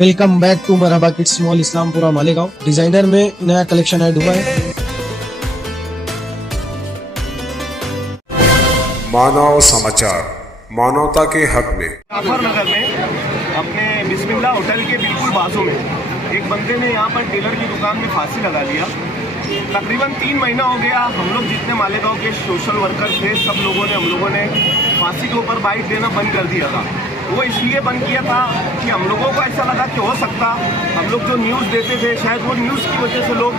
Welcome back to Marhaba kids mall Islampura Malegaon. Designer में नया collection add हुआ है। मानव समाचार, मानवता के हक में। जाफरनगर में अपने बिस्मिल्लाह होटल के बिल्कुल बाजू में एक बंदे ने यहाँ पर टेलर की दुकान में फांसी लगा लिया। तकरीबन 3 महीना हो गया। हम लोग जितने मालेगांव के सोशल वर्कर थे सब लोगों ने हम लोगों ने फांसी के ऊपर बाइट देना बंद कर दिया था। वो इसलिए बंद किया था कि हम लोगों को ऐसा लगा कि हो सकता हम लोग जो न्यूज़ देते थे शायद वो न्यूज़ की वजह से लोग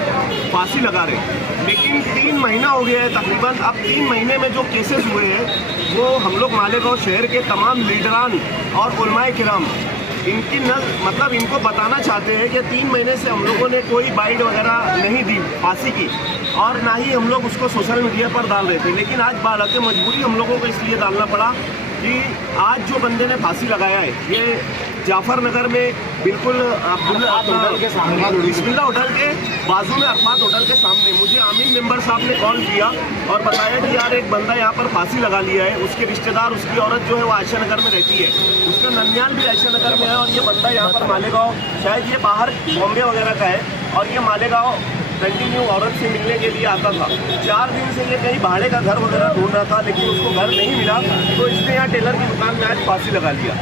फांसी लगा रहे। लेकिन 3 महीना हो गया है तकरीबन। अब 3 महीने में जो केसेस हुए हैं वो हम लोग मालेगांव शहर के तमाम लीडरान और उलमाए किराम इनकी मतलब इनको बताना चाहते हैं कि 3 महीने से हम लोगों ने कोई बाइट वगैरह नहीं दी फांसी की, और ना ही हम लोग उसको सोशल मीडिया पर डाल रहे थे। लेकिन आज बालक मजबूरी हम लोगों को इसलिए डालना पड़ा कि आज जो बंदे ने फांसी लगाया है ये जाफरनगर में बिल्कुल होटल के सामने, बिस्मिल्लाह होटल के बाजू में अरफात होटल के सामने मुझे आमिन मेंबर साहब ने कॉल किया और बताया कि यार एक बंदा यहाँ पर फांसी लगा लिया है। उसके रिश्तेदार, उसकी औरत जो है वो आयशा नगर में रहती है, उसका ननियाल भी आयशा नगर में है, और ये बंदा यहाँ पर मालेगांव, शायद ये बाहर बॉम्बे वगैरह का है, और ये मालेगांव कंटिन्यू औरत से मिलने के लिए आता था। 4 दिन से ये कहीं भाड़े का घर वगैरह ढूंढ रहा था लेकिन उसको घर नहीं मिला, तो इसने यहाँ टेलर की दुकान में आज फांसी लगा लिया।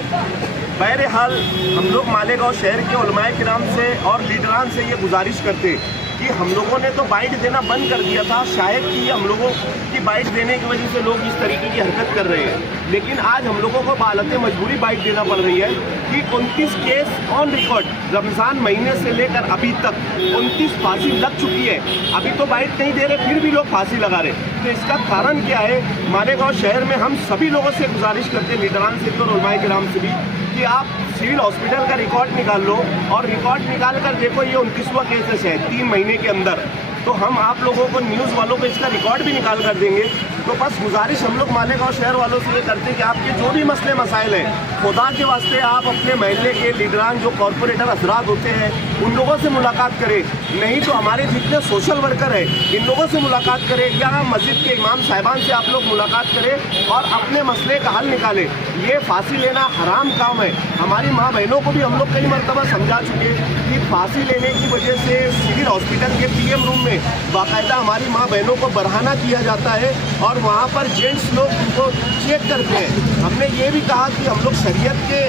बहरहाल हम लोग मालेगांव शहर के उलमाए किराम से और लीडरान से ये गुजारिश करते कि हम लोगों ने तो बाइट देना बंद कर दिया था, शायद कि हम लोगों की बाइट देने की वजह से लोग इस तरीके की हरकत कर रहे हैं। लेकिन आज हम लोगों को बालते मजबूरी बाइट देना पड़ रही है कि 29 केस ऑन रिकॉर्ड रमज़ान महीने से लेकर अभी तक 29 फांसी लग चुकी है। अभी तो बाइट नहीं दे रहे फिर भी लोग फांसी लगा रहे। तो इसका कारण क्या है? मालेगांव शहर में हम सभी लोगों से गुजारिश करते हैं, लीडरान से और उलमाए किराम से भी, कि आप सिविल हॉस्पिटल का रिकॉर्ड निकाल लो और रिकॉर्ड निकाल कर देखो ये 29वां केसेस है 3 महीने के अंदर। तो हम आप लोगों को, न्यूज़ वालों को, इसका रिकॉर्ड भी निकाल कर देंगे। तो बस गुजारिश हम लोग मालेगांव शहर वालों से ये करते हैं कि आपके जो भी मसले मसाइल हैं, खुदा के वास्ते आप अपने महल्ले के लीडरान जो कॉरपोरेटर हजरात होते हैं उन लोगों से मुलाकात करें, नहीं तो हमारे जितने सोशल वर्कर हैं इन लोगों से मुलाकात करें, या मस्जिद के इमाम साहिबान से आप लोग मुलाकात करें और अपने मसले का हल निकालें। ये फांसी लेना हराम काम है। हमारी माँ बहनों को भी हम लोग कई मरतबा समझा चुके कि फांसी लेने की वजह से सिविल हॉस्पिटल के PM रूम में बाकायदा हमारी माँ बहनों को बरहाना किया जाता है और वहाँ पर जेंट्स लोग उनको चेक करते हैं। हमने ये भी कहा कि हम लोग शरीयत के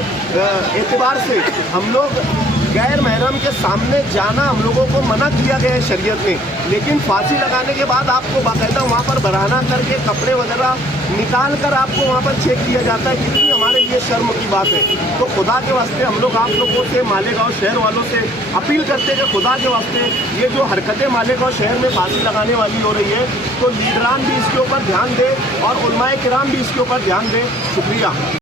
एतबार से हम लोग गैर महरम के सामने जाना हम लोगों को मना किया गया है शरीयत में, लेकिन फांसी लगाने के बाद आपको बाकायदा वहाँ पर बरहाना करके कपड़े वगैरह निकाल कर आपको वहाँ पर चेक किया जाता है। कितनी हमारे लिए शर्म की बात है। तो खुदा के वास्ते हम लोग आप लोगों से, मालेगांव शहर वालों से अपील करते हैं कि खुदा के वास्ते ये जो हरकतें मालेगांव शहर में फांसी लगाने वाली हो रही है तो लीडरान भी इसके ऊपर ध्यान दे और उलमाए किराम भी इसके ऊपर ध्यान दें। शुक्रिया।